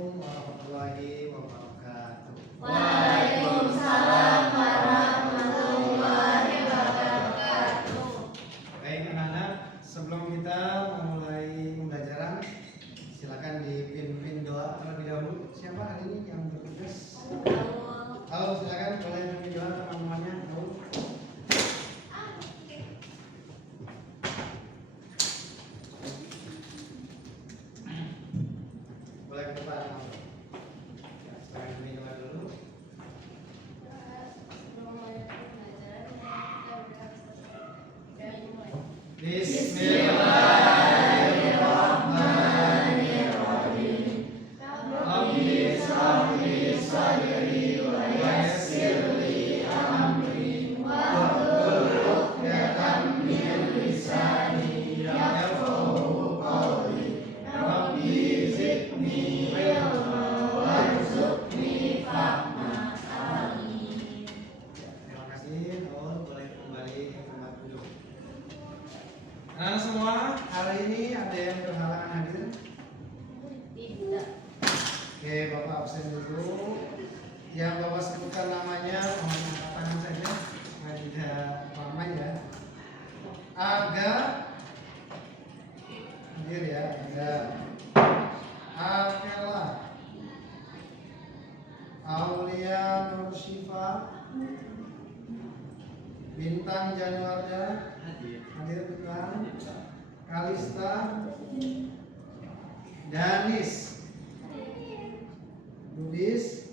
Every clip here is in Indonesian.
Assalamualaikum warahmatullahi wabarakatuh. Waalaikumsalam warahmatullahi wabarakatuh. Baik anak-anak, sebelum kita memulai pembelajaran, silakan dipimpin doa terlebih dahulu. Siapa hari ini yang bertugas? Silakan boleh pimpin doa teman-temannya. Boleh ke depan. Ya, silakan pimpin doa dulu. Bismillahirrahmanirrahim. Rabbi shrah li sadri wa yassir li amri wahlul 'uqdatam min lisani yafqahu qawli. Rabbi zidni ilma warzuqni fahma. Amin. Terima kasih. Boleh kembali ke tempat duduk. Nah semua, hari ini ada yang berhalangan hadir? Tidak. Oke, Bapak absen dulu. Yang Bapak sebutkan namanya, mohon angkat tangan saja, supaya tidak ramai ya. Aga hadir ya, Aga. Akela, Aulia Nur Syifa, Bintang Januarda hadir bukan? Kalista, Danis, Budis,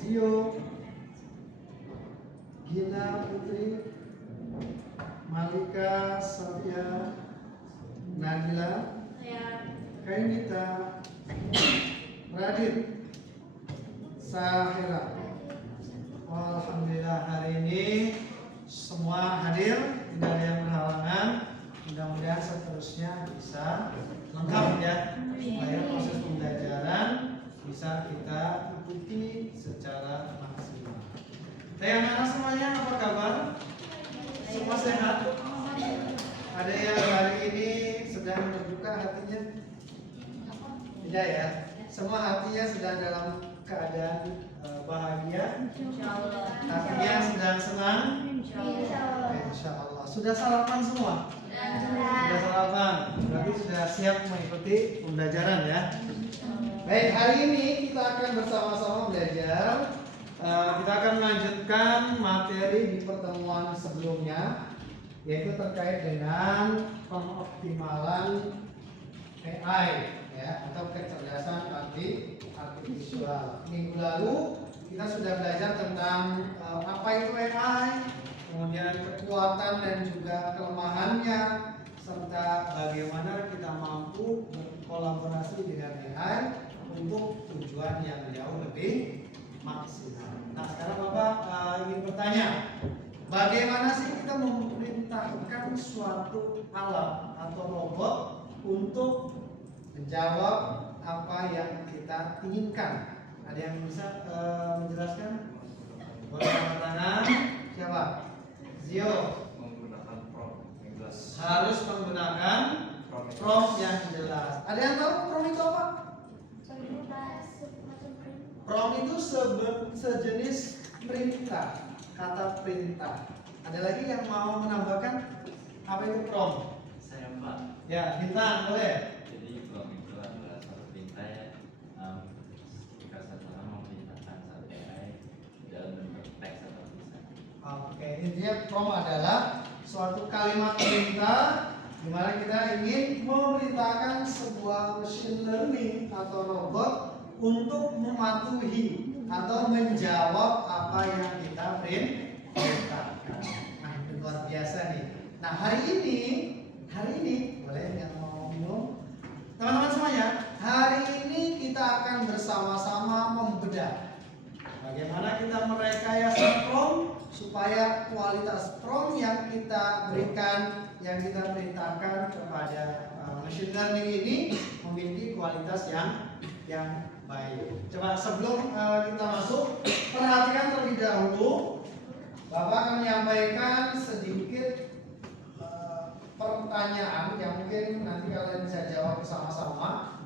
Zio, Gina Putri, Malika, Safia, Nabila, Kainita, Radit, Sahira. Alhamdulillah hari ini semua hadir, tidak ada yang berhalangan. Mudah-mudahan seterusnya bisa lengkap ya, supaya proses pembelajaran bisa kita ikuti secara maksimal. Anak-anak semuanya apa kabar? Semua sehat? Ada yang hari ini sedang berduka hatinya? Tidak ya? Semua hatinya sedang dalam keadaan bahagia? Hatinya sedang senang? Insya Allah. Sudah sarapan semua? Sudah sarapan. Berarti sudah siap mengikuti pembelajaran ya. Baik, hari ini kita akan bersama-sama belajar. Kita akan melanjutkan materi di pertemuan sebelumnya, yaitu terkait dengan pengoptimalan AI ya, atau kecerdasan artifisial. Minggu lalu kita sudah belajar tentang apa itu AI, kemudian kekuatan dan juga kelemahannya, serta bagaimana kita mampu berkolaborasi dengan AI untuk tujuan yang jauh lebih maksimal. Nah sekarang Bapak ingin bertanya, bagaimana sih kita memerintahkan suatu alat atau robot untuk menjawab apa yang kita inginkan? Ada yang bisa menjelaskan? Boleh angkat tangan. Siapa? Zio. Menggunakan prompt yang jelas. Harus menggunakan prompt yang jelas. Ada yang tahu prompt itu apa? Prompt itu sejenis perintah, kata perintah. Ada lagi yang mau menambahkan apa itu prompt? Saya Pak. Ya, Bintang boleh. Jadi prompt itu adalah suatu perintah ya, jika seseorang memerintahkan satu AI dalam bentuk teks atau tulisan. Oke, intinya prompt adalah suatu kalimat perintah di mana kita ingin memerintahkan sebuah machine learning atau robot untuk mematuhi atau menjawab apa yang kita perintahkan. Nah, itu luar biasa nih. Nah, hari ini boleh yang mau minum? Teman-teman semuanya, hari ini kita akan bersama-sama membedah bagaimana kita merekayasa prompt supaya kualitas prompt yang kita berikan, yang kita perintahkan kepada machine learning ini memiliki kualitas yang baik. Coba sebelum kita masuk, perhatikan terlebih dahulu. Bapak akan menyampaikan sedikit pertanyaan yang mungkin nanti kalian bisa jawab bersama-sama.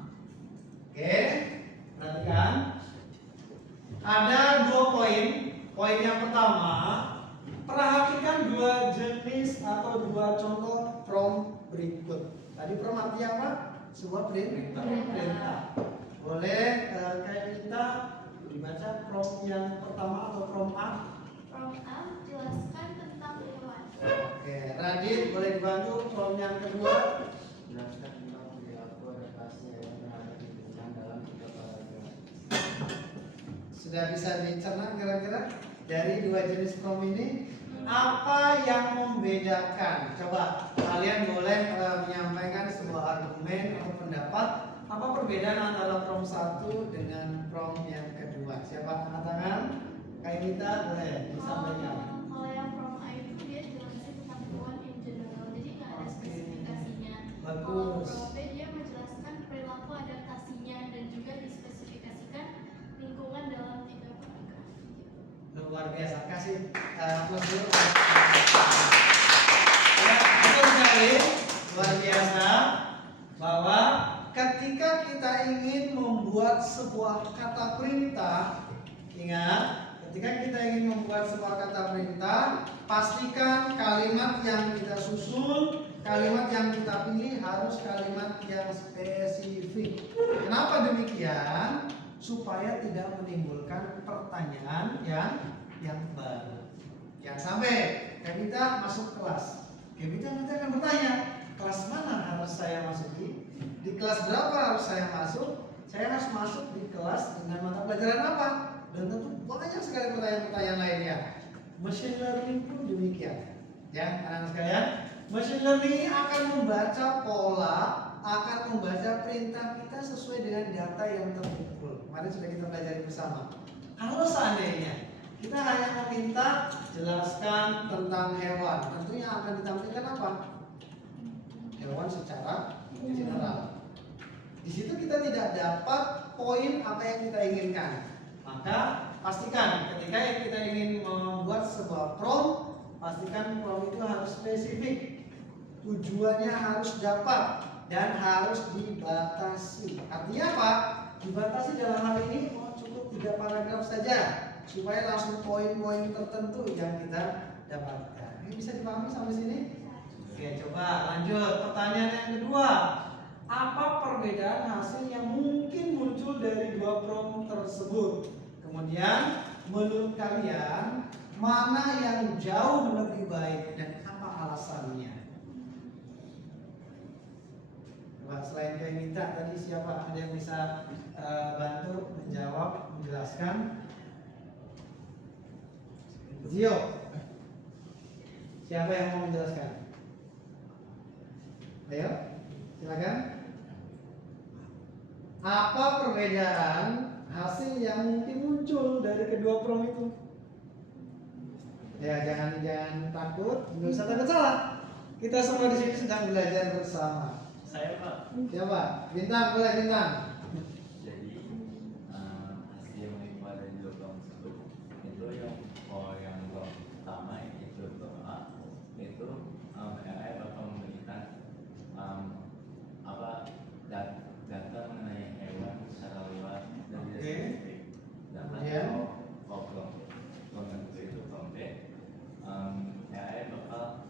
Oke, perhatikan. Ada 2 poin. Poin yang pertama, perhatikan 2 jenis atau 2 contoh prom berikut. Tadi prom artinya apa? Sebuah perintah. Boleh kayak kita dibaca prom yang pertama atau prom A? Prom A, jelaskan tentang hewan. Oke, Radit boleh dibantu prom yang kedua? Jelaskan tentang perilaku adaptasi hewan terhadap lingkungan dalam 3 paragraf. Sudah bisa dicerna kira-kira dari 2 jenis prom ini apa yang membedakan? Coba kalian boleh menyampaikan sebuah argumen atau pendapat apa perbedaan antara prom 1 dengan prom yang kedua? Siapa angkat tangan? Kayak kita boleh disampaikan. Kalau yang prom A itu dia jelasin tentang hewan in general, jadi nggak ada Oke. spesifikasinya. Kalau Bagus. prom B dia menjelaskan perilaku adaptasinya dan juga dispesifikasikan lingkungan dalam 3 paragraf. Luar biasa. Kasih plus dulu. Ya, betul sekali. Luar biasa bahwa ketika kita ingin membuat sebuah kata perintah, ingat, ketika kita ingin membuat sebuah kata perintah, pastikan kalimat yang kita susun, kalimat yang kita pilih harus kalimat yang spesifik. Kenapa demikian? Supaya tidak menimbulkan pertanyaan yang baru. Jangan sampai kita masuk kelas, kita nanti akan bertanya, kelas mana harus saya masuki? Di kelas berapa harus saya masuk? Saya harus masuk di kelas dengan mata pelajaran apa? Dan tentu banyak sekali pertanyaan-pertanyaan lainnya. Machine learning pun demikian. Ya, anak-anak sekalian, machine learning ini akan membaca pola, akan membaca perintah kita sesuai dengan data yang terkumpul. Kemarin sudah kita pelajari bersama. Kalau seandainya kita hanya meminta jelaskan tentang hewan, tentunya akan ditampilkan apa? Hewan secara general. Di situ kita tidak dapat poin apa yang kita inginkan. Maka pastikan ketika kita ingin membuat sebuah prompt, pastikan prompt itu harus spesifik. Tujuannya harus dapat dan harus dibatasi. Artinya apa? Dibatasi dalam hal ini cukup 3 paragraf saja supaya langsung poin-poin tertentu yang kita dapatkan. Ini bisa dipahami sampai sini? Oke, coba lanjut. Pertanyaan yang kedua. Apa perbedaan hasil yang mungkin muncul dari 2 prompt tersebut? Kemudian, menurut kalian mana yang jauh lebih baik dan apa alasannya? Coba selain kayak minta tadi siapa? Ada yang bisa bantu menjawab, menjelaskan? Zio, siapa yang mau menjelaskan? Ayo, silakan. Apa perbedaan hasil yang mungkin muncul dari kedua prom itu? Ya, jangan takut, nggak usah takut salah. Kita semua di sini sedang belajar bersama. Saya Pak. Siapa? Bintang, boleh Bintang. Jadi hasil melimpah dari 2 prom tersebut itu yang pertama itu A itu AI bakal memberikan data mengenai hewan secara luas dan tidak spesifik. Dan prom itu prom B, AI bakal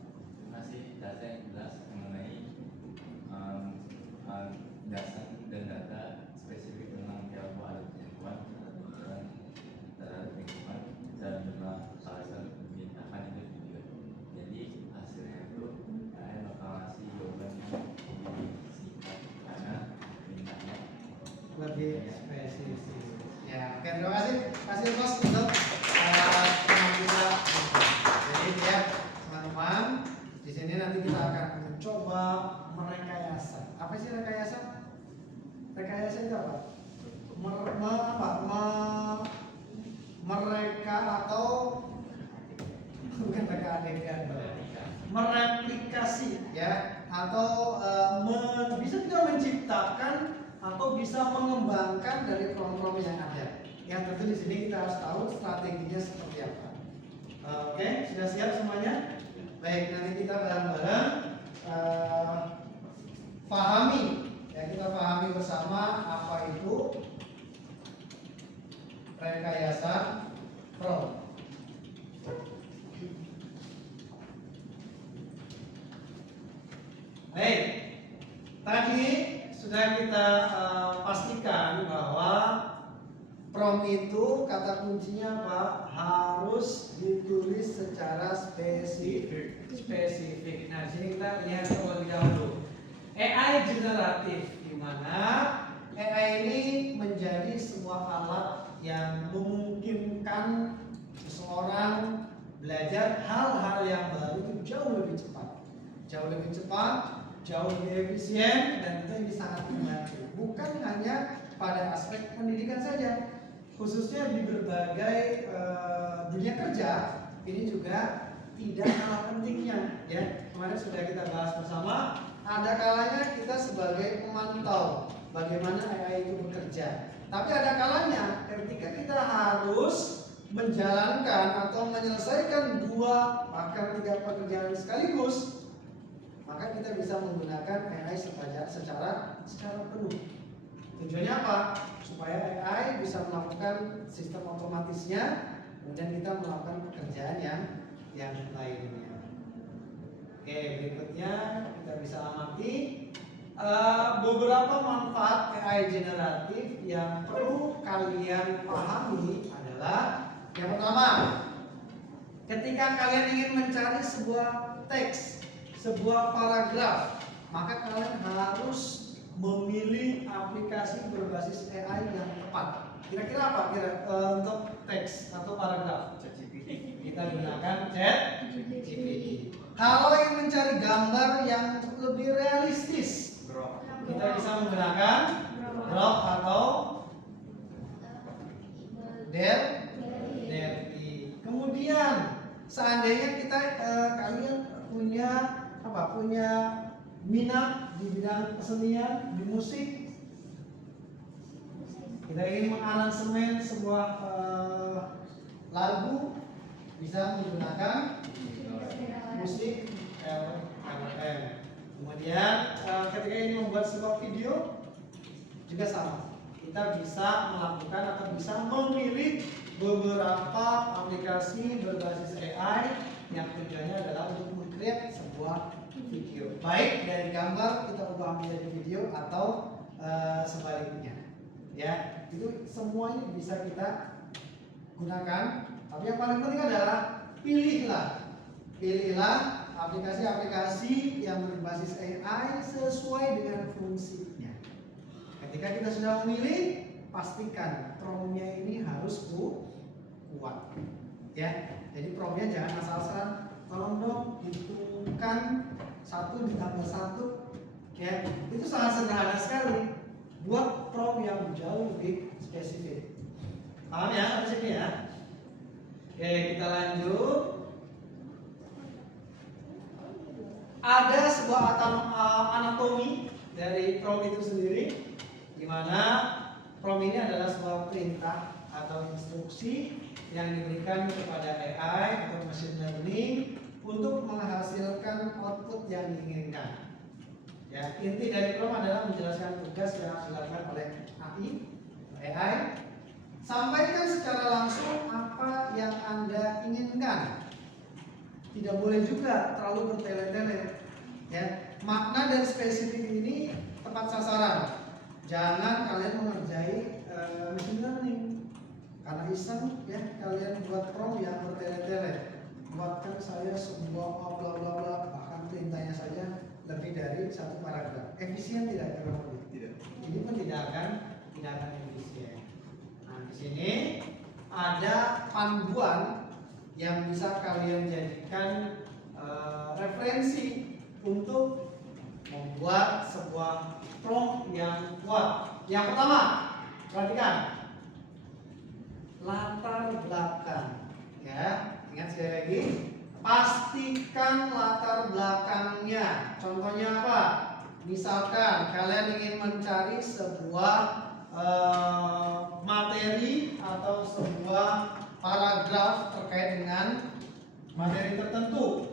ngasih data yang jelas mengenai dasar dan data spesifik tentang perilaku adat lingkungan terhadap lingkungan dan juga salah satu pemerintahan itu juga. Jadi hasilnya itu AI bakal ngasih jawaban yang lebih singkat karena perintahnya Lebih spesifik. Ya, oke, terima kasih. Kasih bos untuk teman kita. Jadi ya, teman-teman, di sini nanti kita akan mencoba merekayasa. Apa sih rekayasa? Rekayasa itu apa? Mereka atau bukan mereka adegan, mereplikasi ya, atau bisa juga menciptakan atau bisa mengembangkan dari prom-prom yang ada. Yang tentu di sini kita harus tahu strateginya seperti apa. Oke, sudah siap semuanya? Baik, nanti kita bareng-bareng pahami, ya kita pahami bersama apa itu rekayasa prompt. Baik, tadi sudah kita pastikan bahwa prompt itu kata kuncinya apa? Harus ditulis secara spesifik. Nah, di sini kita lihat terlebih dahulu. AI generatif, di mana AI ini menjadi sebuah alat yang memungkinkan seseorang belajar hal-hal yang baru itu jauh lebih cepat, jauh lebih efisien, dan itu sangat membantu. Bukan hanya pada aspek pendidikan saja, khususnya di berbagai dunia kerja ini juga tidak kalah pentingnya. Ya, kemarin sudah kita bahas bersama. Ada kalanya kita sebagai pemantau bagaimana AI itu bekerja. Tapi ada kalanya ketika kita harus menjalankan atau menyelesaikan 2 bahkan 3 pekerjaan sekaligus, maka kita bisa menggunakan AI secara penuh. Tujuannya apa? Supaya AI bisa melakukan sistem otomatisnya, kemudian kita melakukan pekerjaan yang lainnya. Oke, berikutnya kita bisa amati beberapa manfaat AI generatif yang perlu kalian pahami adalah yang pertama, ketika kalian ingin mencari sebuah teks, sebuah paragraf, maka kalian harus memilih aplikasi berbasis AI yang tepat. Kira-kira apa untuk teks atau paragraf? Kita gunakan ChatGPT. Kalau ingin mencari gambar yang lebih realistis, kita bisa menggunakan Grok atau DALL-E. Kemudian seandainya kalian punya minat di bidang kesenian, di musik, kita ingin mengaransemen sebuah lagu, bisa menggunakan musik LLM. Kemudian ketika ini membuat sebuah video juga sama, kita bisa melakukan atau bisa memilih beberapa aplikasi berbasis AI yang tujuannya adalah untuk meng-create sebuah video, baik dari gambar kita ubah menjadi video atau sebaliknya. Ya, itu semuanya bisa kita gunakan. Tapi yang paling penting adalah pilihlah aplikasi-aplikasi yang berbasis AI sesuai dengan fungsinya. Ketika kita sudah memilih, pastikan promptnya ini harus kuat. Ya, jadi promptnya jangan asal-asalan. Tolong dong hitungkan 1 ditambah 1. Ya, itu sangat sederhana sekali. Buat prompt yang jauh lebih spesifik. Paham ya sampai sini ya? Oke, kita lanjut. Ada sebuah anatomi dari prompt itu sendiri, di mana prompt ini adalah sebuah perintah atau instruksi yang diberikan kepada AI atau machine learning untuk menghasilkan output yang diinginkan. Ya, inti dari prompt adalah menjelaskan tugas yang harus dilakukan oleh AI. Sampaikan secara langsung apa yang Anda inginkan. Tidak boleh juga terlalu bertele-tele. Ya, makna dan spesifik ini tepat sasaran. Jangan kalian mengerjai machine learning karena iseng ya kalian buat prompt yang bertele-tele. Buatkan saya sebuah bla bla bla, bahkan perintahnya saja lebih dari 1 paragraf. Efisien tidak kira tidak. Ini pun tidak akan efisien. Nah, di sini ada panduan yang bisa kalian jadikan referensi untuk membuat sebuah prompt yang kuat. Yang pertama, perhatikan latar belakang. Ya, ingat sekali lagi, pastikan latar belakangnya. Contohnya apa? Misalkan kalian ingin mencari sebuah materi atau sebuah paragraf terkait dengan materi tertentu.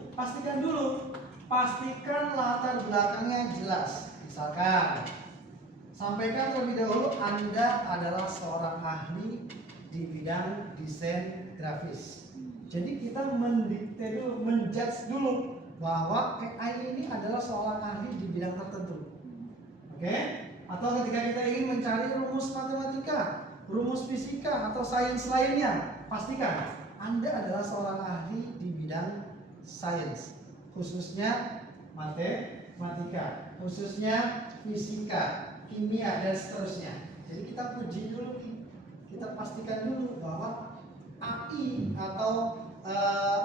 Pastikan latar belakangnya jelas. Misalkan, sampaikan terlebih dahulu Anda adalah seorang ahli di bidang desain grafis. Jadi kita mendikte dulu, menjudge dulu bahwa AI ini adalah seorang ahli di bidang tertentu. Oke? Atau ketika kita ingin mencari rumus matematika, rumus fisika atau sains lainnya, pastikan Anda adalah seorang ahli di bidang sains, khususnya matematika, khususnya fisika, kimia dan seterusnya. Jadi kita puji dulu nih, kita pastikan dulu bahwa AI atau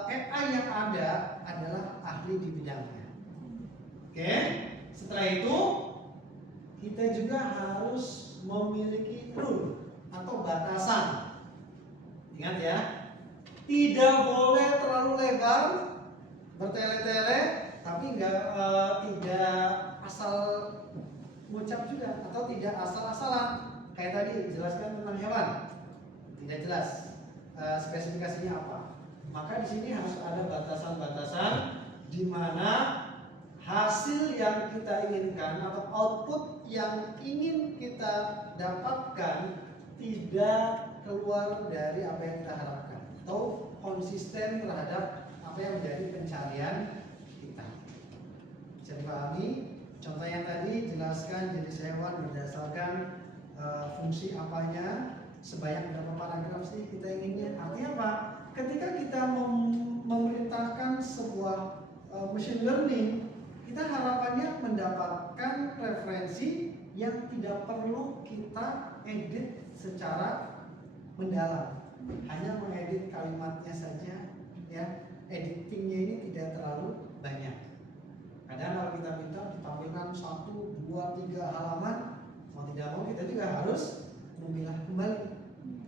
AI yang ada adalah ahli di bidangnya. Oke, setelah itu kita juga harus memiliki rule atau batasan. Ingat ya, tidak boleh terlalu lebar, bertele-tele, tapi tidak asal ngucap juga, atau tidak asal-asalan. Kayak tadi jelaskan tentang hewan, tidak jelas spesifikasinya apa. Maka di sini harus ada batasan-batasan di mana hasil yang kita inginkan atau output yang ingin kita dapatkan tidak keluar dari apa yang kita harapkan atau konsisten terhadap apa yang menjadi pencarian kita. Bisa dipahami? Contoh yang tadi jelaskan jenis hewan berdasarkan fungsi apanya, sebanyak berapa paragraf sih kita inginnya. Artinya apa? Ketika kita memerintahkan sebuah machine learning, kita harapannya mendapatkan referensi yang tidak perlu kita edit secara mendalam, hanya mengedit kalimatnya saja, ya. Editingnya ini tidak terlalu banyak. Kadang kalau kita minta ditampilkan 1, 2, 3 halaman, mau tidak mau kita juga harus memilah kembali.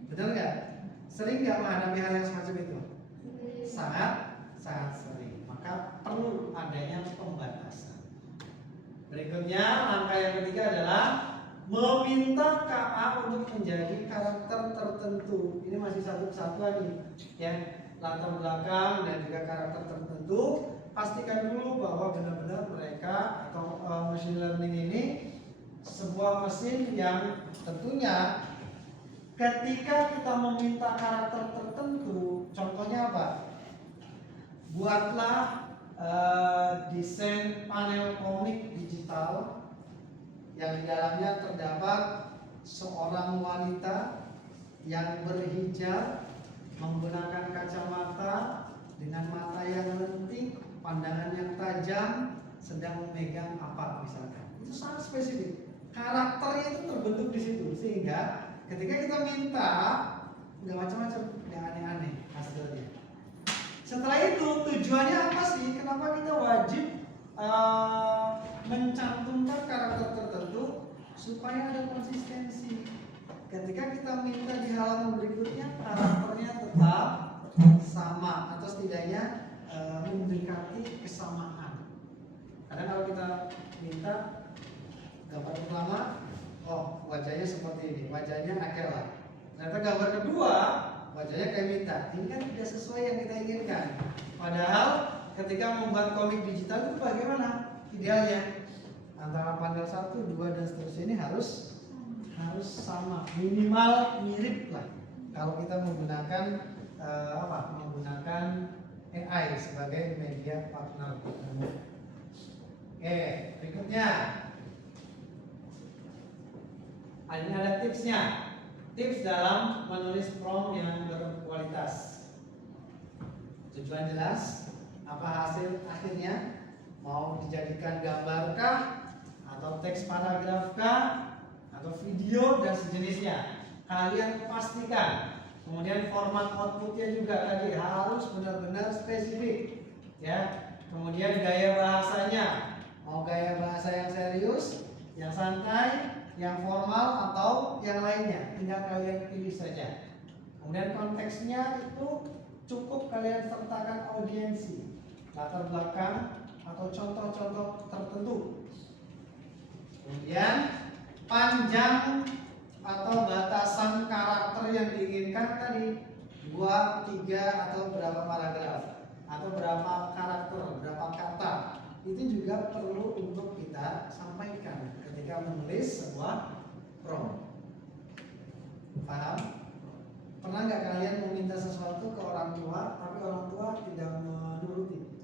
Betul nggak? Sering nggak menghadapi hal yang semacam itu? Sangat sering. Maka perlu adanya pembatasan. Berikutnya langkah yang ketiga adalah meminta KA untuk menjadi karakter tertentu. Ini masih satu kesatuan nih, ya, latar belakang dan juga karakter tertentu. Pastikan dulu bahwa benar-benar mereka atau machine learning ini sebuah mesin yang tentunya ketika kita meminta karakter tertentu, contohnya apa? Buatlah desain panel komik digital yang di dalamnya terdapat seorang wanita yang berhijab menggunakan kacamata dengan mata yang lentik, pandangan yang tajam, sedang memegang apa misalkan. Itu sangat spesifik. Karakternya itu terbentuk di situ sehingga ketika kita minta nggak macam-macam, yang aneh-aneh hasilnya. Setelah itu tujuannya apa sih? Kenapa kita wajib mencantumkan karakter tertentu? Supaya ada konsistensi. Ketika kita minta di halaman berikutnya karakternya tetap sama atau setidaknya mendekati kesamaan. Karena kalau kita minta gambar pertama, oh wajahnya seperti ini, wajahnya Akela. Ternyata gambar kedua, wajahnya kayak Minta. Ini kan tidak sesuai yang kita inginkan. Padahal ketika membuat komik digital itu bagaimana idealnya? Antara panel 1, 2 dan seterusnya ini harus sama, minimal mirip lah. Kalau kita menggunakan menggunakan AI sebagai media partner. Oke, berikutnya. Ini ada tipsnya. Tips dalam menulis prompt yang berkualitas. Tujuan jelas, apa hasil akhirnya? Mau dijadikan gambar kah? Atau teks paragraf kah? Atau video dan sejenisnya. Kalian pastikan. Kemudian format outputnya juga tadi harus benar-benar spesifik, ya. Kemudian gaya bahasanya, mau gaya bahasa yang serius, yang santai, yang formal atau yang lainnya, tinggal kalian pilih saja. Kemudian konteksnya itu cukup kalian sertakan audiensi, latar belakang atau contoh-contoh tertentu. Kemudian panjang atau batasan karakter yang diinginkan tadi 2, 3 atau berapa paragraf atau berapa karakter, berapa kata, itu juga perlu untuk kita sampaikan ketika menulis sebuah prompt. Paham? Pernah nggak kalian meminta sesuatu ke orang tua, tapi orang tua tidak menuruti?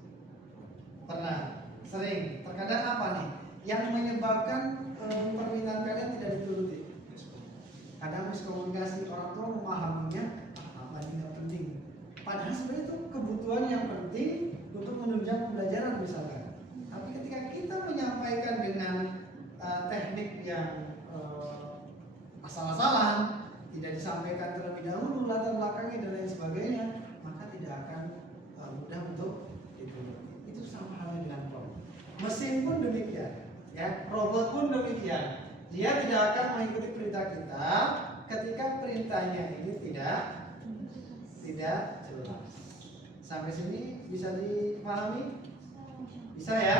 Pernah, sering. Terkadang apa nih yang menyebabkan permintaan kalian tidak dituruti? Kadang miskomunikasi, orang tua memahaminya apa ini nggak penting. Padahal sebenarnya itu kebutuhan yang penting untuk menunjang pembelajaran misalkan. Tapi ketika kita menyampaikan dengan teknik yang asal-asalan, tidak disampaikan terlebih dahulu latar belakangnya dan lain sebagainya, maka tidak akan mudah untuk dituruti. Itu sama halnya dengan prom. Mesin pun demikian, ya, robot pun demikian. Dia tidak akan mengikuti perintah kita ketika perintahnya ini tidak jelas. Sampai sini bisa dipahami? Bisa ya?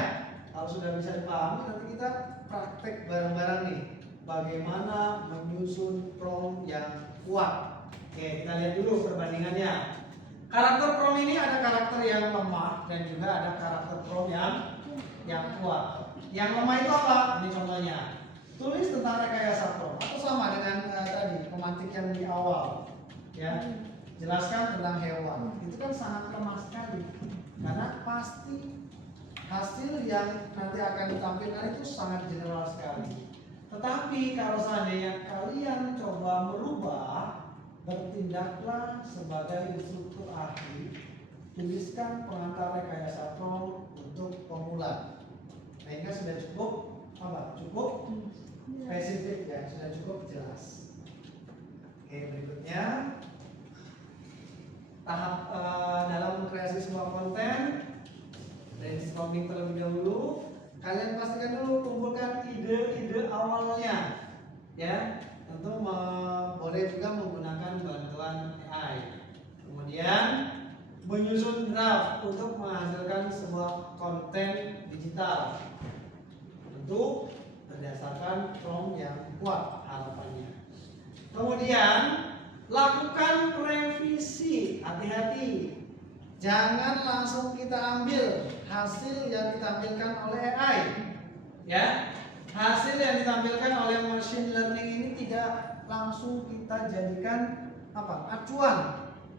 Kalau sudah bisa dipahami, nanti kita praktek bareng-bareng nih. Bagaimana menyusun prom yang kuat. Oke, kita lihat dulu perbandingannya. Karakter prom ini ada karakter yang lemah dan juga ada karakter prom yang kuat. Yang lemah itu apa? Ini contohnya. Tulis tentang rekayasa prom atau sama dengan tadi pemantik yang di awal. Ya. Jelaskan tentang hewan. Itu kan sangat lemah sekali. Karena pasti hasil yang nanti akan ditampilkan itu sangat general sekali. Tetapi kalau seandainya kalian coba merubah, bertindaklah sebagai instruktur ahli, tuliskan pengantar rekayasa prom untuk pemula. Sehingga sudah cukup apa? Cukup spesifik ya, sudah cukup jelas. Oke, berikutnya tahap dalam kreasi sebuah konten, brainstorming terlebih dahulu. Kalian pastikan dulu kumpulkan ide-ide awalnya, ya. Tentu boleh juga menggunakan bantuan AI. Kemudian menyusun draft untuk menghasilkan sebuah konten digital. Tentu berdasarkan prompt yang kuat harapannya. Kemudian lakukan revisi, hati-hati. Jangan langsung kita ambil hasil yang ditampilkan oleh AI. Ya. Hasil yang ditampilkan oleh machine learning ini tidak langsung kita jadikan apa? Acuan.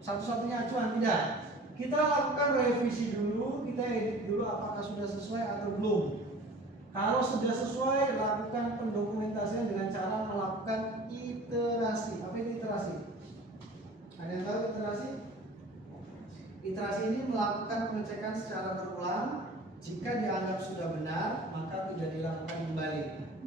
Satu-satunya acuan tidak. Kita lakukan revisi dulu, kita edit dulu apakah sudah sesuai atau belum. Kalau sudah sesuai, lakukan pendokumentasian dengan cara melakukan iterasi. Apa itu iterasi? Ada yang tahu iterasi? Iterasi ini melakukan pengecekan secara berulang. Jika dianggap sudah benar, maka tidak dilakukan kembali.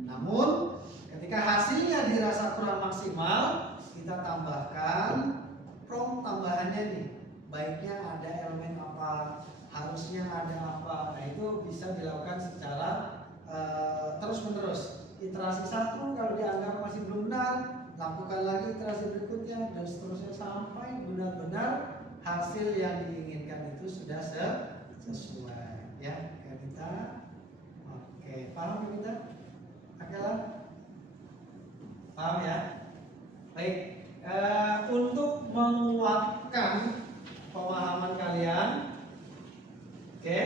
Namun, ketika hasilnya dirasa kurang maksimal, kita tambahkan prompt tambahannya nih. Baiknya ada elemen apa, harusnya ada apa. Nah, itu bisa dilakukan secara terus-menerus. Iterasi satu kalau dianggap masih belum benar, lakukan lagi iterasi berikutnya dan seterusnya sampai benar-benar hasil yang diinginkan itu sudah sesuai, ya, kita. Oke, paham kita? Akalan? Paham ya? Baik, untuk menguatkan pemahaman kalian, oke.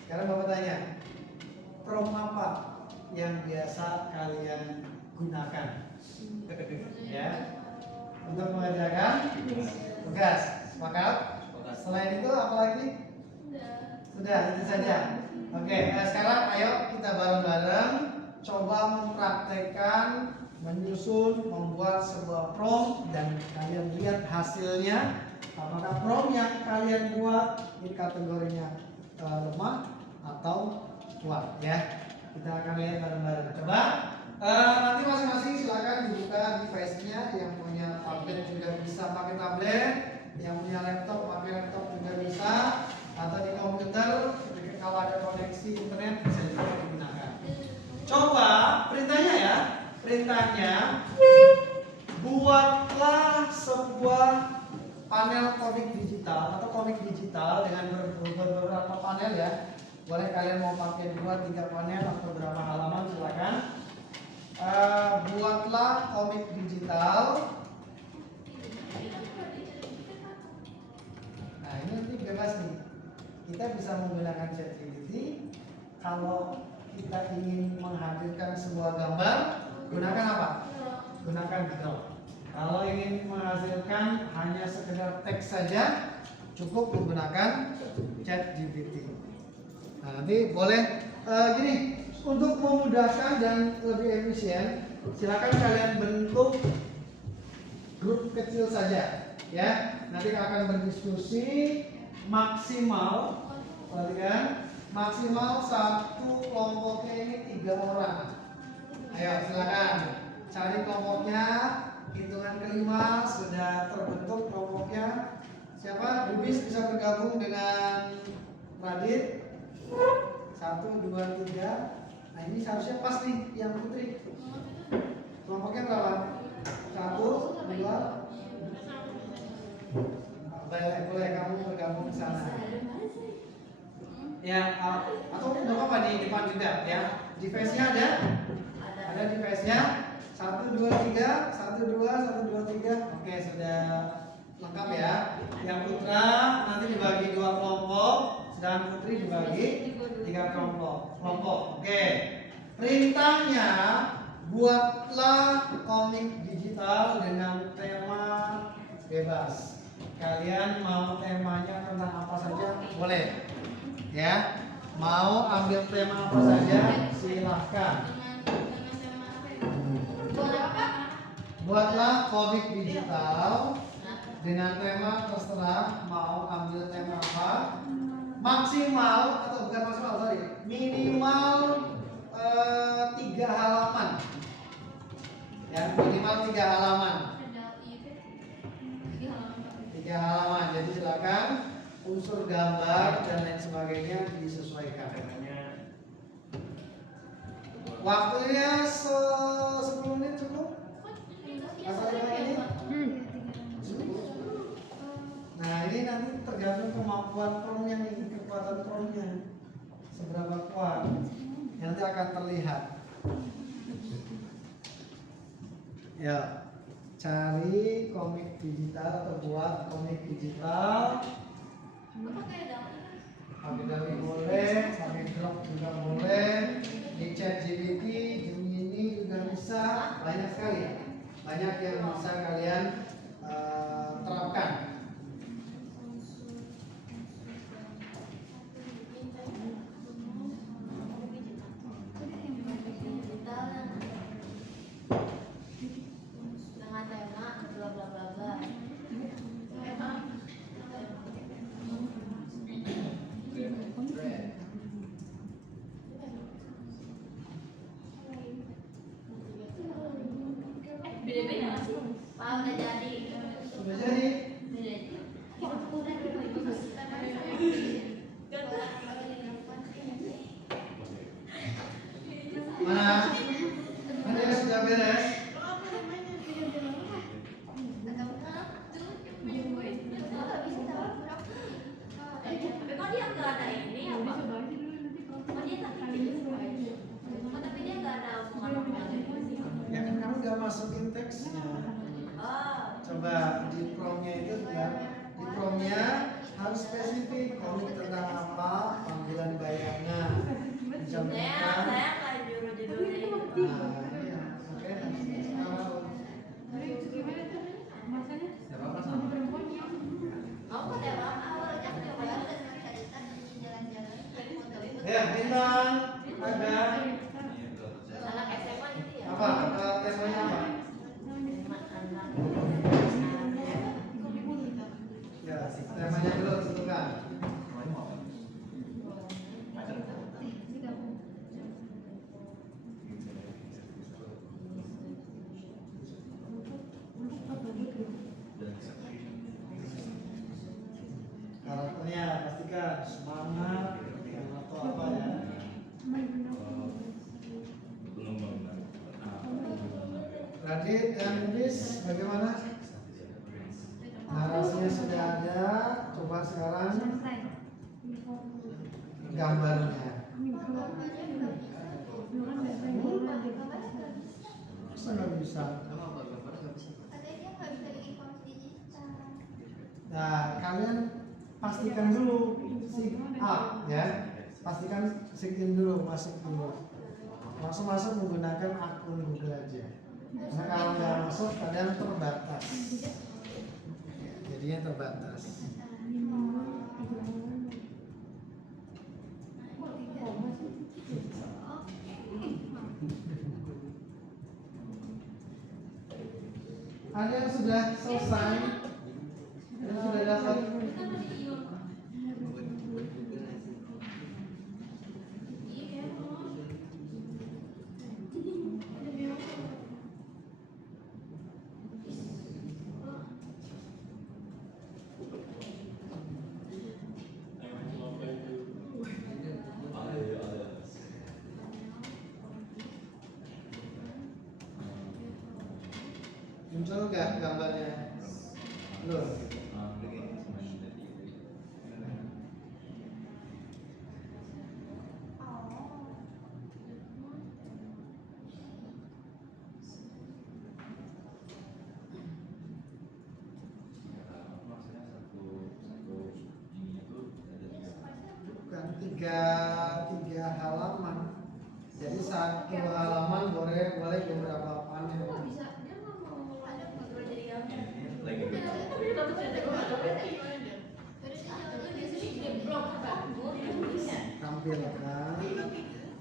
Sekarang Bapak tanya, prompt apa yang biasa kalian gunakan? Ya, untuk mengerjakan tugas. Sepakat? Selain itu apa lagi? Sudah, itu saja. Oke, sekarang ayo kita bareng-bareng coba mempraktekkan menyusun, membuat sebuah prompt dan kalian lihat hasilnya. Apakah prompt yang kalian buat ini kategorinya lemah atau kuat, ya? Kita akan lihat bareng-bareng. Coba nanti masing-masing silakan dibuka device-nya. Yang punya tablet juga bisa pakai tablet, yang punya laptop pakai laptop juga bisa, atau di komputer kalau ada koneksi internet bisa juga digunakan. Coba perintahnya ya, perintahnya buatlah sebuah panel komik digital atau komik digital dengan beberapa panel ya. Boleh kalian mau pakai 2-3 panel atau berapa halaman silakan. Buatlah komik digital. Nah, ini nanti bebas nih. Kita bisa menggunakan ChatGPT. Kalau kita ingin menghadirkan sebuah gambar, gunakan apa? Gunakan Draw. Kalau ingin menghasilkan hanya sekedar teks saja, cukup menggunakan ChatGPT. Nah, nanti boleh gini, untuk memudahkan dan lebih efisien, silakan kalian bentuk grup kecil saja, ya. Nanti akan berdiskusi maksimal, perhatikan, maksimal satu kelompoknya ini 3 orang. Ayo silakan cari kelompoknya. Hitungan kelima sudah terbentuk kelompoknya. Siapa? Bubis bisa bergabung dengan Radit. 1, 2, 3. Nah ini seharusnya pas nih yang Putri. Kelompoknya berapa? 1, 2. Boleh kamu bergabung ke sana. Ya, atau nggak apa-apa di depan juga ya. Device-nya ada? Ada device-nya. 1, 2, 3, 1, 2, 1, 2, 3. Oke, sudah lengkap ya. Yang Putra nanti dibagi 2 kelompok, sedangkan Putri dibagi 3 kelompok. Oke. Perintahnya, buatlah komik digital dengan tema bebas. Kalian mau temanya tentang apa saja boleh, ya. Mau ambil tema apa saja silahkan. Buatlah komik digital dengan tema terserah, mau ambil tema apa. Maksimal atau bukan maksimal, sorry, minimal 3 halaman. Ya, minimal 3 halaman. 3 halaman. Jadi silakan unsur gambar dan lain sebagainya disesuaikan. Waktunya 10 menit cukup? Asal ini? Nah ini nanti tergantung kemampuan promnya nih, kekuatan promnya seberapa kuat, nanti akan terlihat. Ya, cari komik digital atau buat komik digital. Pakai Dali boleh, pakai Grok juga boleh, di ChatGPT, Gemini juga bisa, banyak sekali, banyak yang bisa kalian terapkan. Udah jadi. Sudah jadi? Mana? Mana sudah beres? Ya kan kamu nggak masukin teksnya. Coba di promnya itu juga, di promnya harus spesifik komik tentang apa, panggilan bayarnya, dijaminkan. Nah, iya, oke. Ya, bintang ada apa? Temanya apa? Ya, temanya dulu tentukan. Karakternya pastikan semangat atau apa ya? Radit dan Bubis bagaimana? Narasinya sudah ada, coba sekarang gambarnya. Masa nggak bisa? Nah, kalian pastikan dulu sync up ya. Pastikan sync in dulu, masuk dulu. Langsung menggunakan akun Google aja. Karena kalau nggak masuk kadang terbatas. Jadinya terbatas. Ada yang sudah selesai? Yang sudah dapat? Muncul nggak gambarnya? Belum. Bukan tiga halaman. Jadi satu halaman boleh beberapa panel. Tampilkan.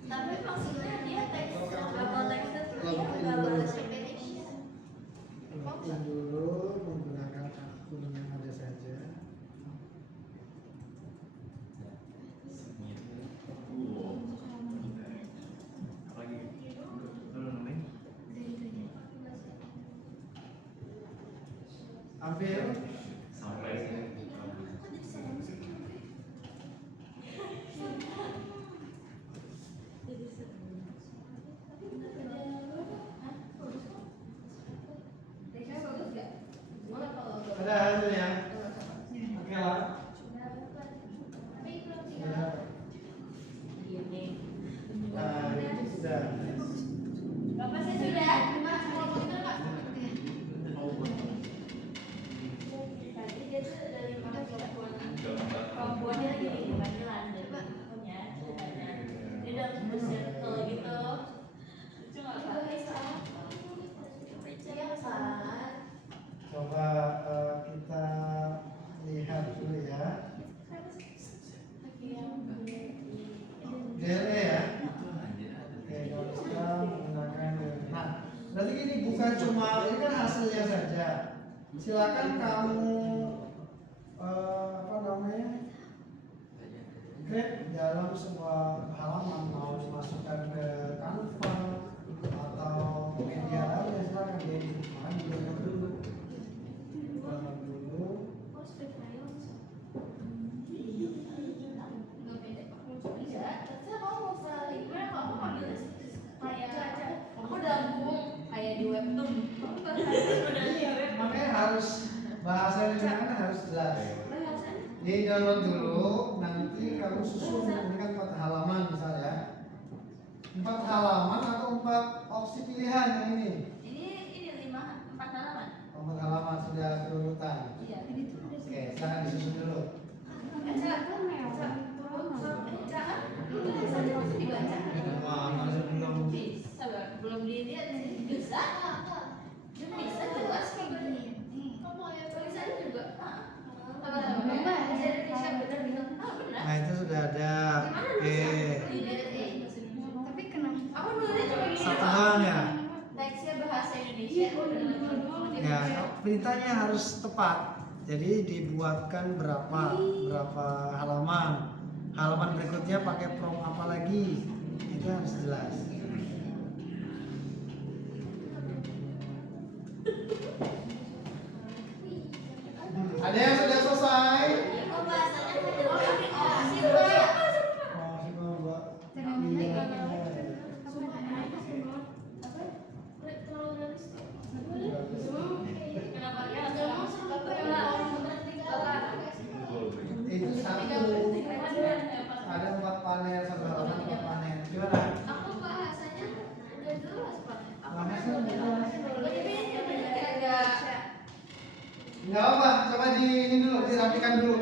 Tapi maksudnya dia teks Login dulu menggunakan akun yang ada saja. Ambil. Ada hasilnya. Oke lah. Nah, itu sudah. Bapak saya sudah. Tadi dia tuh dari perempuannya lagi di panggilan dari punya ceritanya. Dia dalam circle gitu. Lucu nggak Pak? Coba kita lihat dulu ya. DLE ya. Oke, kalau kita menggunakan DLE. Nah, berarti ini bukan cuma ini kan hasilnya saja. Silakan kamu create dalam sebuah halaman, mau dimasukkan ke Canva atau media lain, silakan dibuat dulu. Makanya harus bahasa yang digunakan harus jelas. Di download dulu, nanti kamu susun. Ini kan 4 halaman misalnya. 4 halaman atau 4 opsi pilihan yang ini. Ini 4 halaman. 4 halaman sudah berurutan. Iya. Oke, silahkan disusun dulu. Belum dilihat sih. Bisa jelas kayak gini. Tulisannya juga. Nah, itu sudah ada. Tapi kenapa? Aku nulisnya cuma gini. Satu doang ya. Teksnya bahasa Indonesia. Ya, perintahnya harus tepat. Jadi dibuatkan berapa halaman. Halaman berikutnya pakai prompt apa lagi? Itu harus jelas. Ada yang sudah selesai? Oh, bahasanya itu satu. Ada 4 panel, satu halaman 4 panel. Gimana? aku bahasanya udah jelas Pak. Bahasanya udah jelas. Tapi agak Enggak apa, coba ini dulu, dirapikan dulu.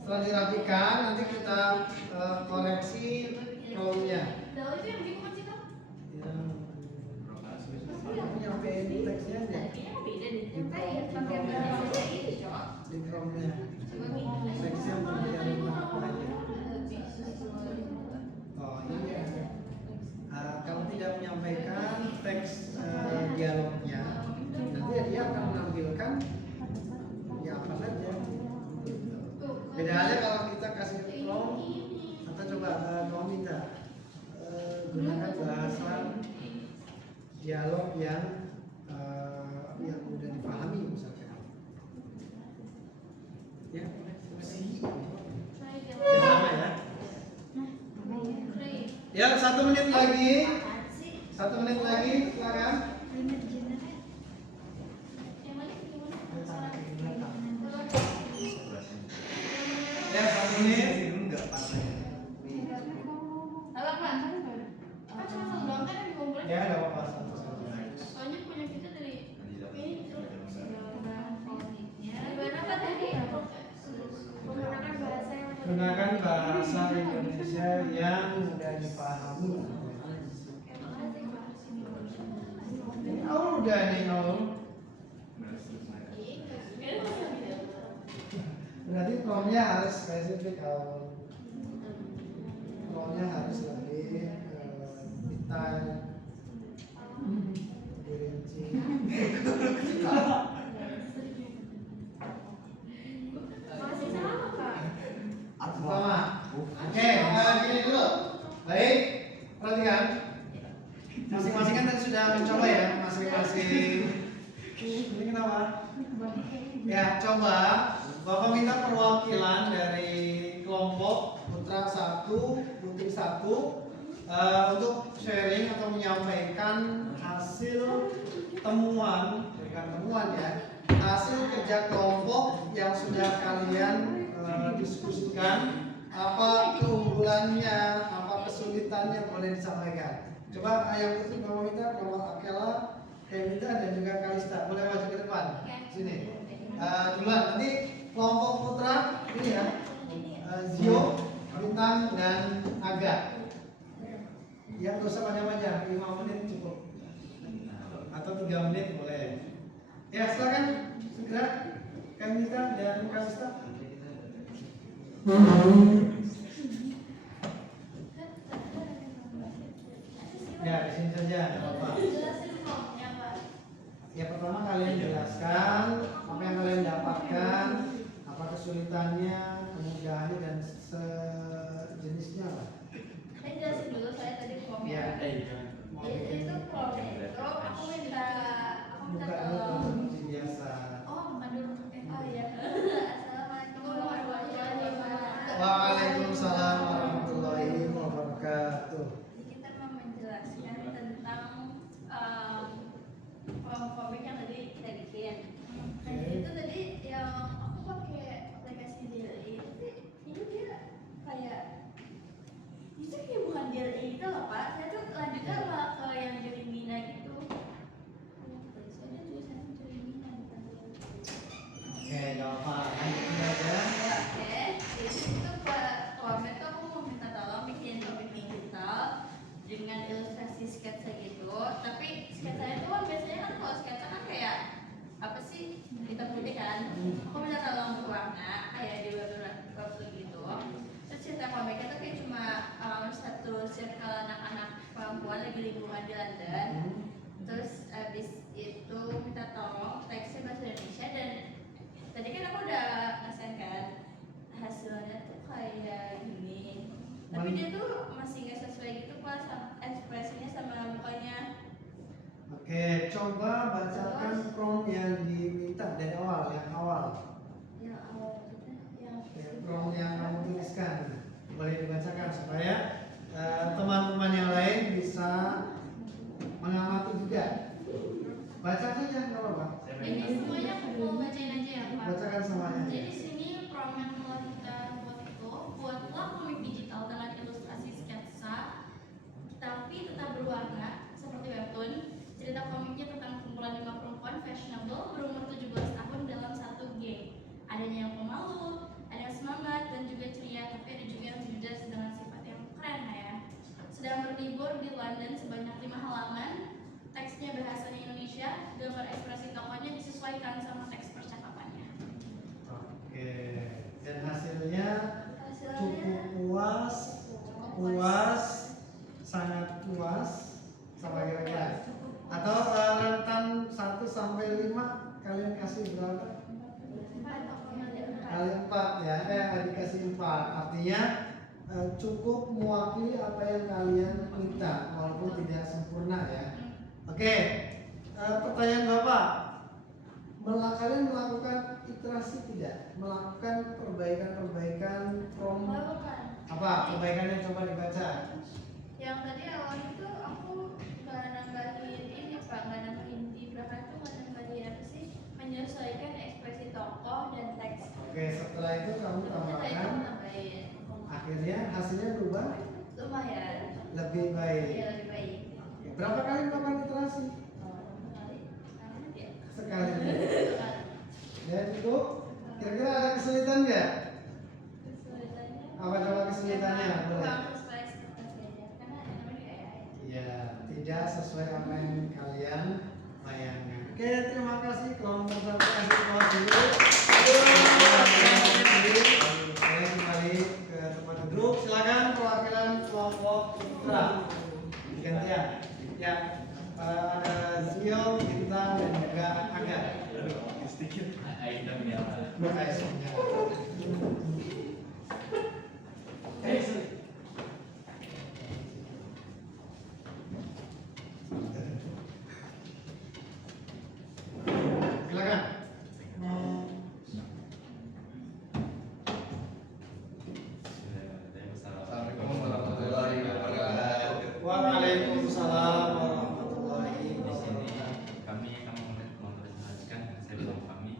Setelah dirapikan, nanti kita koreksi prompt-nya. Dalam itu yang bikin macam nyampein teksnya aja Kayaknya beda deh. ya pakai bahasa itu cok. di promnya. Coba gini. Teksnya bagian apa aja. Oh iya. Kalau tidak menyampaikan teks dialognya, nanti dia akan menampilkan ya apa saja. Beda halnya kalau kita kasih prompt atau coba kamu minta gunakan bahasa dialog yang mudah dipahami misalkan. Ya, sama ya. Ya, 1 menit lagi. 1 menit lagi, silakan. Ya, 1 menit. Enggak pas aja. Apa kan? Kan sama doang kan dikumpulin. Ya, enggak apa-apa satu-satu. Soalnya punya kita dari ini Gimana Pak tadi? menggunakan bahasa yang Gunakan bahasa Indonesia yang mudah dipahami. Ini Aul udah nih Aul. Berarti promnya harus spesifik Aul. Promnya harus lebih detail, dirinci. masih sama kak. Pertama, oke, gini dulu. Baik, perhatikan. Masing-masing kan tadi sudah mencoba ya, masing-masing. Ini kenapa? Ya, coba Bapak minta perwakilan dari kelompok Putra 1, Putri 1 untuk sharing atau menyampaikan hasil temuan, bukan temuan ya, hasil kerja kelompok yang sudah kalian diskusikan. Apa keunggulannya, apa kesulitannya boleh disampaikan. Coba yang Putri Bapak minta kelompok Akela, Kemita dan juga Kalista boleh maju ke depan. Sini. Duluan nanti kelompok Putra ini ya, Zio, Bintang dan Aga. Ya nggak usah panjang-panjang, 5 menit cukup. Atau 3 menit boleh. Ya silakan segera Kemita dan Kalista. Ya di sini saja, nggak apa-apa. Jelasin promnya Pak. Ya pertama kalian jelaskan apa yang kalian dapatkan, apa kesulitannya, kemudahannya dan sejenisnya lah. Saya jelasin dulu saya tadi promnya. Ya. Itu promnya itu aku minta Buka dulu tolong. seperti biasa. Oh, bukan dulu. Oh iya. Assalamualaikum warahmatullahi wabarakatuh. Waalaikumsalam warahmatullahi wabarakatuh. Jadi kita mau menjelaskan tentang komik yang tadi kita bikin. Nah, itu tadi yang aku pakai aplikasi DLI, tapi ini dia kayak itu kayak bukan DLI gitu loh Pak. Saya tuh lanjutnya malah ke yang Jerimina gitu. Saya tulisannya Jerimina bukan DLI. Oke, gak apa-apa. Lanjutin aja. Ya, oke. Jadi itu Pak Wamen tuh aku mau minta tolong bikin komik digital dengan ilustrasi sketsa gitu. Tapi sketsanya itu kan biasanya kan kalau sketsa kan kayak apa sih hitam putih kan. Aku minta tolong berwarna kayak di web gitu. Terus cerita komiknya tuh kayak cuma satu circle anak-anak perempuan lagi liburan di London. Terus abis itu minta tolong teksnya bahasa Indonesia dan tadi kan aku udah nge-send kan hasilnya tuh kayak gini. Tapi dia tuh masih nggak sesuai gitu Pak ekspresinya sama mukanya. Oke, coba bacakan prompt yang diminta dari awal, yang awal. Yang awal itu yang Prompt yang kamu tuliskan boleh dibacakan supaya teman-teman yang lain bisa mengamati juga. Baca saja, nggak apa-apa. Ini semuanya aku mau bacain aja ya Pak. Bacakan semuanya. Jadi di sini prom yang mau kita buat itu buatlah komik digital dengan ilustrasi sketsa tapi tetap berwarna seperti webtoon. Cerita komiknya tentang kumpulan 5 perempuan fashionable berumur 17 tahun dalam satu geng. Adanya yang pemalu, ada yang semangat dan juga ceria, tapi ada juga yang cerdas dengan sifat yang keren ya. Sedang berlibur di London sebanyak 5 halaman. Teksnya bahasanya Indonesia, gambar ekspresi tokohnya disesuaikan sama teks percakapannya. Oke. Dan hasilnya Hasilnya cukup puas, puas, sangat puas, sama kira-kira. Atau rentan 1 sampai 5 kalian kasih berapa? Kali 4 ya, dikasih 4. Artinya cukup mewakili apa yang kalian minta walaupun tidak sempurna ya. Oke, pertanyaan Bapak, kalian melakukan iterasi tidak? Melakukan perbaikan-perbaikan from apa? Perbaikannya coba dibaca. yang tadi awal itu aku nggak nambahin ini Pak, nggak nambahin di belakang itu nggak nambahin apa sih, menyesuaikan ekspresi tokoh dan teks. Oke, setelah itu kamu Setelah itu tambahkan. nambahin, Akhirnya hasilnya berubah lumayan. lebih baik. Iya lebih baik. Berapa kali melakukan iterasi? Sekali. Ya cukup. Kira-kira ada kesulitan nggak? Kesulitannya Apa coba kesulitannya? Boleh. kurang sesuai ekspektasi aja, karena namanya AI. Ya, tidak sesuai apa yang kalian bayangkan. Oke, terima kasih. Kelompok satu kasih kelas dulu. Kalian kembali ke tempat duduk. Silakan perwakilan kelompok putra. Gantian. Ya, ada Zio, Bintang, dan juga Aga. Item yang Silakan. Assalamualaikum warahmatullahi wabarakatuh. Waalaikumsalam warahmatullahi Di sini wabarakatuh. kami akan mempresentasikan hasil kelompok kami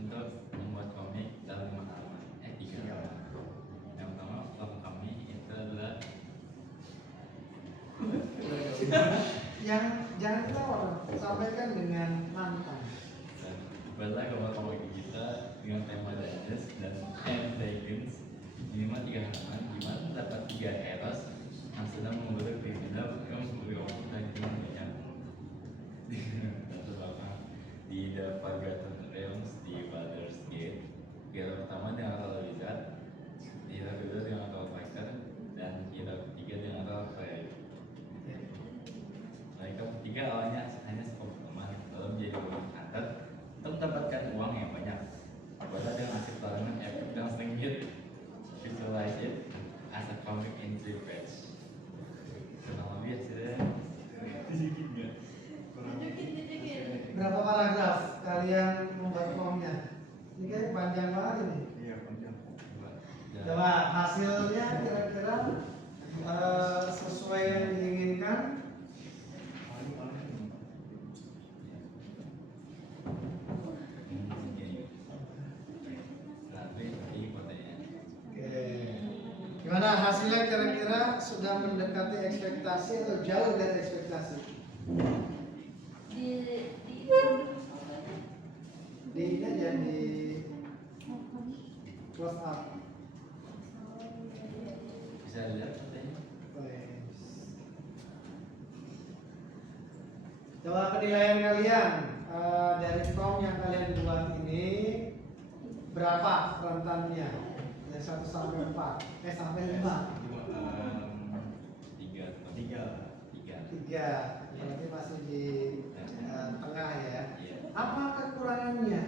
untuk membuat komik dalam 5 halaman. 3 halaman. Yang pertama kelompok kami itu adalah Yang jangan ketawa, sampaikan dengan lantang. Buatlah kelompok komik kita dengan tema Dungeons dan Dragons minimal 3 halaman, di mana terdapat 3 heroes yang sedang memburu kriminal yang memburu orang dan banyak di The Forgotten Realms di Baldur's Gate. Hero pertama dengan Roll Wizard, hero kedua dengan Roll Fighter, dan hero ketiga dengan Roll Fairy. Mereka bertiga awalnya hanya sekelompok teman, lalu menjadi bounty hunter untuk mendapatkan uang yang banyak. Bola dengan hasil pertarungan epic dan sengit, visualize it as a comic in 3 pages. Kurang lebih hasilnya sedikit nggak? Tunjukin. Berapa paragraf kalian membuat formnya? Ini kayak panjang banget ini. Iya panjang. Coba hasilnya kira-kira sesuai yang diinginkan. Oke. Gimana hasilnya kira-kira sudah mendekati ekspektasi atau jauh dari ekspektasi? Di Di ini aja di close up. Bisa lihat katanya. Coba penilaian kalian dari form yang kalian buat ini berapa rentannya? Dari 1 sampai 4, sampai 5. 3, berarti masih di tengah ya. Iya. Apa kekurangannya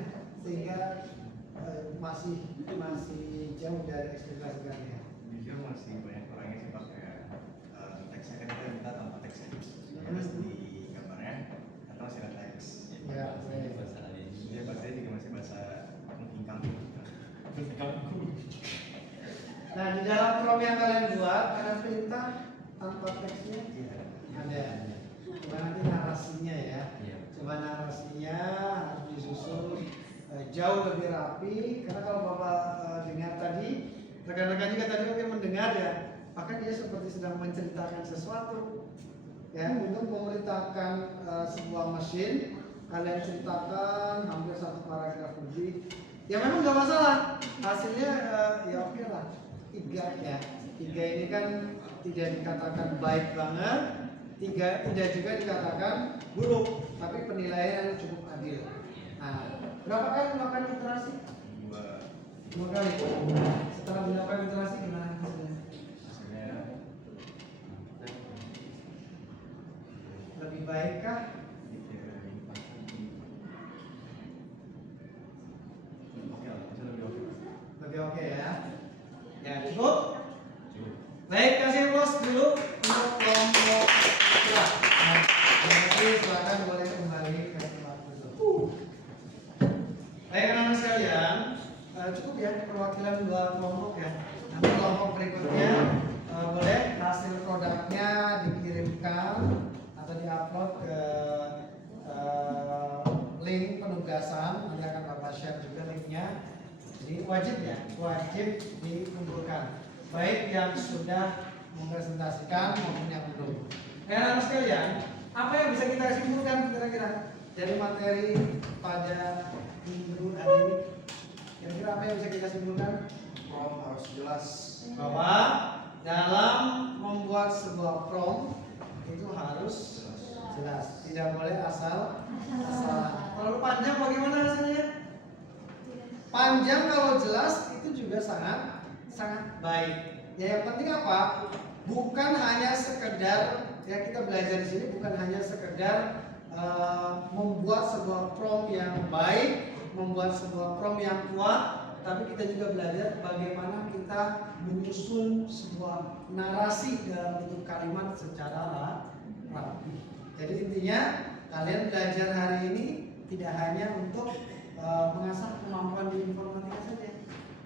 sehingga masih jauh dari ekspektasi kalian? Jujur masih banyak kurangnya sih Pak, kayak teksnya kan kita minta tanpa teks ya, terus di gambarnya atau masih ada teks. Ya, boleh. Bahasa alien. Dia bahasanya juga masih bahasa mengkingkang. Nah, di dalam form yang kalian buat ada perintah tanpa teksnya? Iya. Ada. Coba nanti narasinya ya. Iya. Coba narasinya harus disusun jauh lebih rapi, karena kalau Bapak dengar tadi, rekan-rekan juga tadi mungkin mendengar ya, maka dia seperti sedang menceritakan sesuatu ya, untuk memberitakan sebuah mesin. Kalian ceritakan hampir 1 paragraf lebih, ya memang nggak masalah, hasilnya ya oke lah. 3 ya, 3 ini kan tidak dikatakan baik banget, tidak juga dikatakan buruk, tapi penilaian yang cukup adil. Nah, berapa kali melakukan literasi? Dua kali. Setelah dilakukan literasi gimana hasilnya? Lebih baikkah? Lebih oke ya. Ya cukup. Baik, kasih bos dulu untuk kelompok ya. Nah, terima kasih, silakan boleh kembali ke tempat duduk. Baik anak-anak sekalian, cukup ya perwakilan dua kelompok ya. Nanti kelompok berikutnya boleh hasil produknya dikirimkan atau diupload ke link penugasan. Nanti akan Bapak share juga linknya. Jadi wajib ya, wajib dikumpulkan. Baik yang sudah mempresentasikan maupun yang belum. Anak-anak sekalian, apa yang bisa kita simpulkan kira-kira dari materi pada minggu hari ini? Kira-kira apa yang bisa kita simpulkan? Harus jelas. Bahwa dalam membuat sebuah prompt itu harus jelas, tidak boleh asal-asalan. Kalau panjang bagaimana hasilnya? Panjang kalau jelas itu juga sangat baik. Ya yang penting apa? Bukan hanya sekedar ya kita belajar di sini bukan hanya sekedar membuat sebuah prompt yang baik, membuat sebuah prompt yang kuat, tapi kita juga belajar bagaimana kita menyusun sebuah narasi dalam bentuk kalimat secara rapi. Jadi intinya kalian belajar hari ini tidak hanya untuk mengasah kemampuan di informatika saja.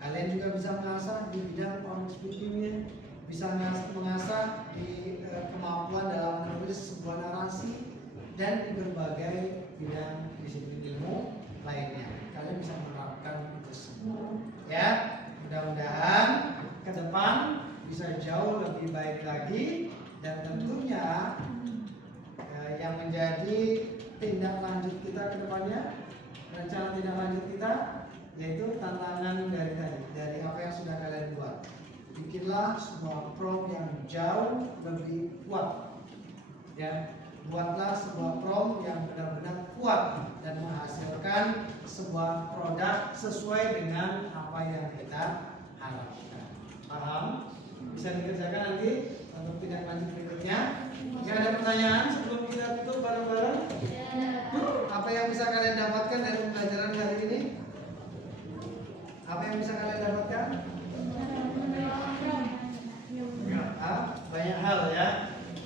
Kalian juga bisa mengasah di bidang public speaking-nya, bisa mengasah di kemampuan dalam menulis sebuah narasi dan di berbagai bidang disiplin ilmu lainnya. Kalian bisa menerapkan itu semua. Ya, mudah-mudahan ke depan bisa jauh lebih baik lagi dan tentunya yang menjadi tindak lanjut kita ke depannya, rencana tindak lanjut kita yaitu tantangan dari apa yang sudah kalian buat. Bikinlah sebuah prompt yang jauh lebih kuat. Ya, buatlah sebuah prompt yang benar-benar kuat dan menghasilkan sebuah produk sesuai dengan apa yang kita harapkan. Paham? Bisa dikerjakan nanti untuk tindak lanjut berikutnya. Jika ada pertanyaan sebelum kita tutup bareng-bareng, apa yang bisa kalian dapatkan dari pembelajaran hari ini? Apa yang bisa kalian dapatkan? Banyak hal ya.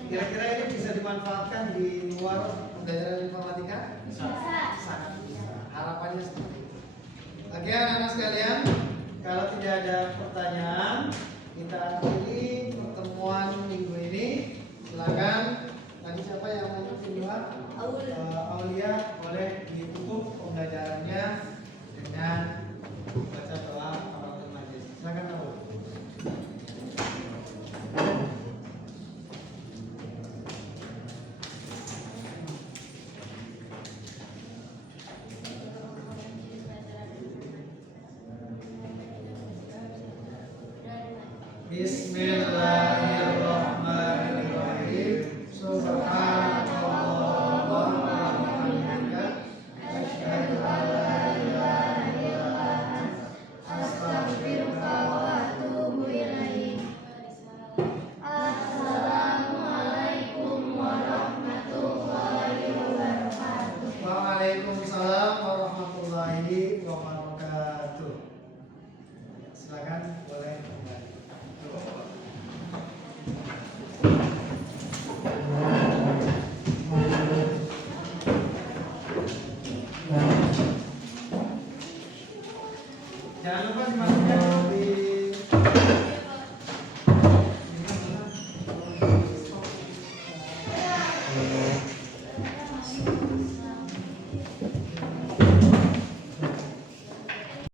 Kira-kira ini bisa dimanfaatkan di luar pembelajaran informatika? Bisa. Sangat bisa. Harapannya seperti itu. Oke anak-anak sekalian, kalau tidak ada pertanyaan, kita akhiri pertemuan minggu ini. Silakan. Tadi siapa yang mau berdoa? Aulia boleh ditutup pembelajarannya dengan baca doa kafaratul majlis. Silakan Aul. Bismillah.